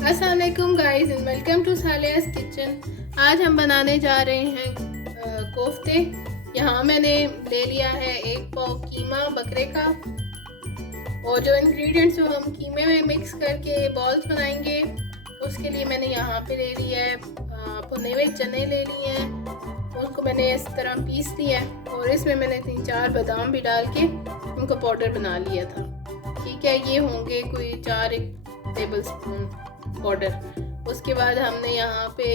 अस्सलाम वालेकुम guys and welcome to Saliya's kitchen. आज हम बनाने जा रहे हैं कोफ्ते। यहाँ मैंने ले लिया है 1 पाव कीमा बकरे का, और जो इंग्रेडिएंट्स जो हम कीमे में मिक्स करके बॉल्स बनाएंगे उसके लिए मैंने यहाँ पे ले लिया है भुने हुए चने ले लिए हैं, उनको मैंने इस तरह पीस लिया है और इसमें मैंने 3-4 बादाम भी डाल के उनको पाउडर बना लिया था। ठीक है, ये होंगे कोई 4 टेबल स्पून पाउडर। उसके बाद हमने यहाँ पे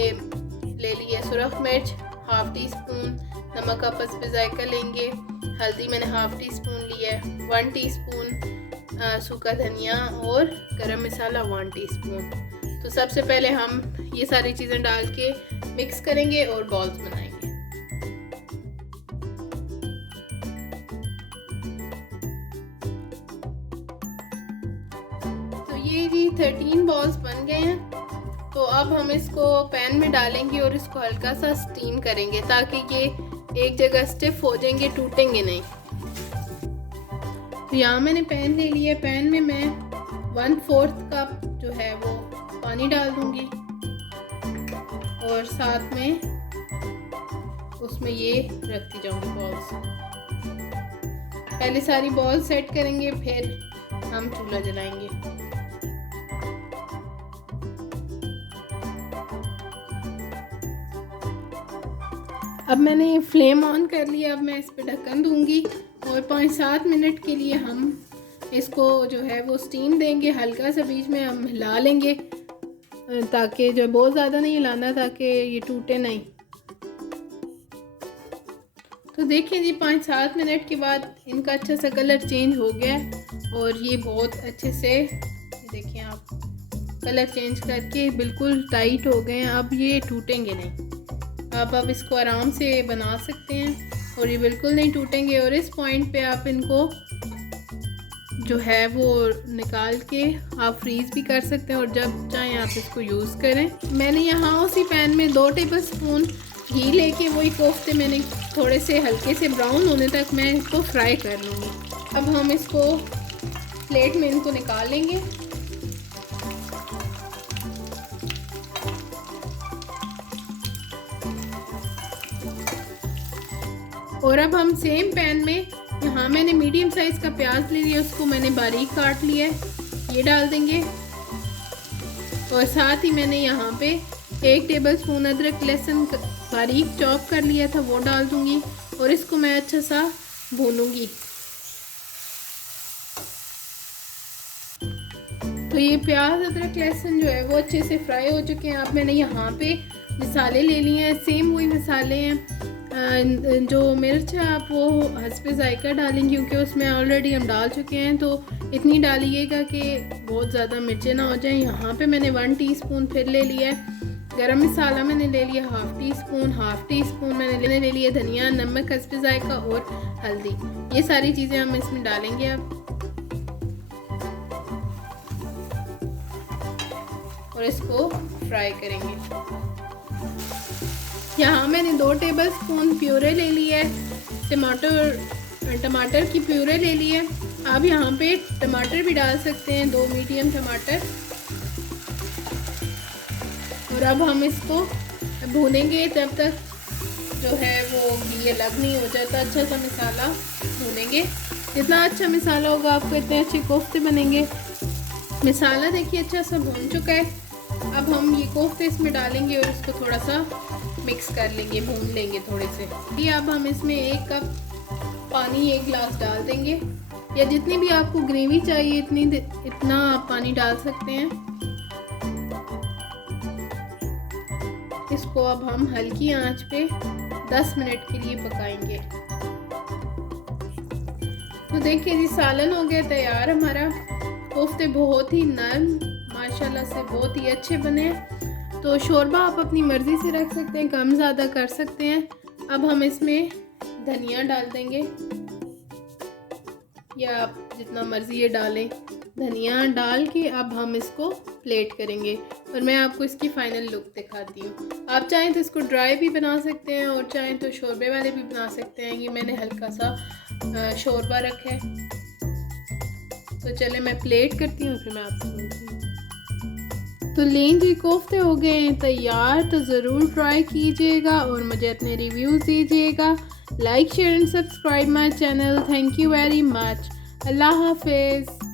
ले लिया सुरख मिर्च ½ टी स्पून, नमक आप पे जायका लेंगे, हल्दी मैंने ½ टी स्पून लिया है, 1 टीस्पून सूखा धनिया और गरम मसाला 1 टीस्पून। तो सबसे पहले हम ये सारी चीज़ें डाल के मिक्स करेंगे और बॉल्स बनाएंगे। ये जी 13 बॉल्स बन गए हैं। तो अब हम इसको पैन में डालेंगे और इसको हल्का सा स्टीम करेंगे ताकि ये एक जगह स्टिफ हो जाएंगे, टूटेंगे नहीं। तो यहाँ मैंने पैन ले लिया, पैन में मैं 1/4 कप जो है वो पानी डाल दूंगी और साथ में उसमें ये रखती जाऊंगी बॉल्स। पहले सारी बॉल सेट करेंगे, फिर हम चूल्हा जलाएंगे। अब मैंने फ्लेम ऑन कर लिया, अब मैं इस पे ढक्कन दूंगी और 5-7 मिनट के लिए हम इसको जो है वो स्टीम देंगे। हल्का सा बीच में हम हिला लेंगे ताकि जो बहुत ज़्यादा नहीं हिलाना ताकि ये टूटे नहीं। तो देखिए जी 5-7 मिनट के बाद इनका अच्छा सा कलर चेंज हो गया और ये बहुत अच्छे से देखिए आप कलर चेंज करके बिल्कुल टाइट हो गए हैं। अब ये टूटेंगे नहीं, आप इसको आराम से बना सकते हैं और ये बिल्कुल नहीं टूटेंगे। और इस पॉइंट पे आप इनको जो है वो निकाल के आप फ्रीज़ भी कर सकते हैं और जब चाहें आप इसको यूज़ करें। मैंने यहाँ उसी पैन में 2 टेबल स्पून घी लेके वही कोफ्ते मैंने थोड़े से हल्के से ब्राउन होने तक मैं इसको फ्राई कर लूँगी। अब हम इसको प्लेट में इनको निकाल लेंगे। और अब हम सेम पैन में यहाँ मैंने मीडियम साइज़ का प्याज ले लिया, उसको मैंने बारीक काट लिया है, ये डाल देंगे। और साथ ही मैंने यहाँ पे 1 टेबल स्पून अदरक लहसुन बारीक चॉप कर लिया था, वो डाल दूँगी और इसको मैं अच्छा सा भूनूंगी। तो ये प्याज अदरक लहसुन जो है वो अच्छे से फ्राई हो चुके हैं। अब मैंने यहाँ पे मसाले ले लिए हैं, सेम वही मसाले हैं। जो मिर्च है आप वो हस्बे जायका डालेंगे क्योंकि उसमें ऑलरेडी हम डाल चुके हैं, तो इतनी डालिएगा कि बहुत ज़्यादा मिर्चें ना हो जाएं। यहाँ पे मैंने 1 टीस्पून फिर ले लिया है। गरम मसाला मैंने ले लिया ½ टीस्पून मैंने ले लिया धनिया, नमक हस्बे जायका और हल्दी। ये सारी चीज़ें हम इसमें डालेंगे अब और इसको फ्राई करेंगे। यहाँ मैंने 2 टेबल स्पून प्यूरे ले लिया है, टमाटर की प्यूरे ले ली है। आप यहाँ पे टमाटर भी डाल सकते हैं, 2 मीडियम टमाटर। और अब हम इसको भूनेंगे तब तक जो है वो घी अलग नहीं हो जाता। अच्छा सा मसाला भूनेंगे, जितना अच्छा मसाला होगा आपको इतने अच्छे कोफ्ते बनेंगे। मसाला देखिए अच्छा सा भून चुका है। अब हम ये कोफ्ते इसमें डालेंगे और इसको थोड़ा सा मिक्स कर लेंगे, भून लेंगे थोड़े से। ये अब हम इसमें 1 कप पानी 1 गिलास डाल देंगे, या जितनी भी आपको ग्रेवी चाहिए इतना आप पानी डाल सकते हैं। इसको अब हम हल्की आंच पे 10 मिनट के लिए पकाएंगे। तो देखिए जी सालन हो गया तैयार हमारा। कोफ्ते बहुत ही नरम माशाल्लाह से बहुत ही अच्छे बने। तो शोरबा आप अपनी मर्ज़ी से रख सकते हैं, कम ज़्यादा कर सकते हैं। अब हम इसमें धनिया डाल देंगे, या आप जितना मर्ज़ी ये डालें। धनिया डाल के अब हम इसको प्लेट करेंगे और मैं आपको इसकी फ़ाइनल लुक दिखाती हूँ। आप चाहें तो इसको ड्राई भी बना सकते हैं और चाहें तो शोरबे वाले भी बना सकते हैं। ये मैंने हल्का सा शोरबा रखा है। तो चले मैं प्लेट करती हूँ, फिर मैं आपको बोलती हूँ। तो लेंजी कोफ्ते हो गए हैं तैयार। तो ज़रूर ट्राई कीजिएगा और मुझे अपने रिव्यूज़ दीजिएगा। Like share and subscribe my channel. Thank you very much. Allah हाफिज़।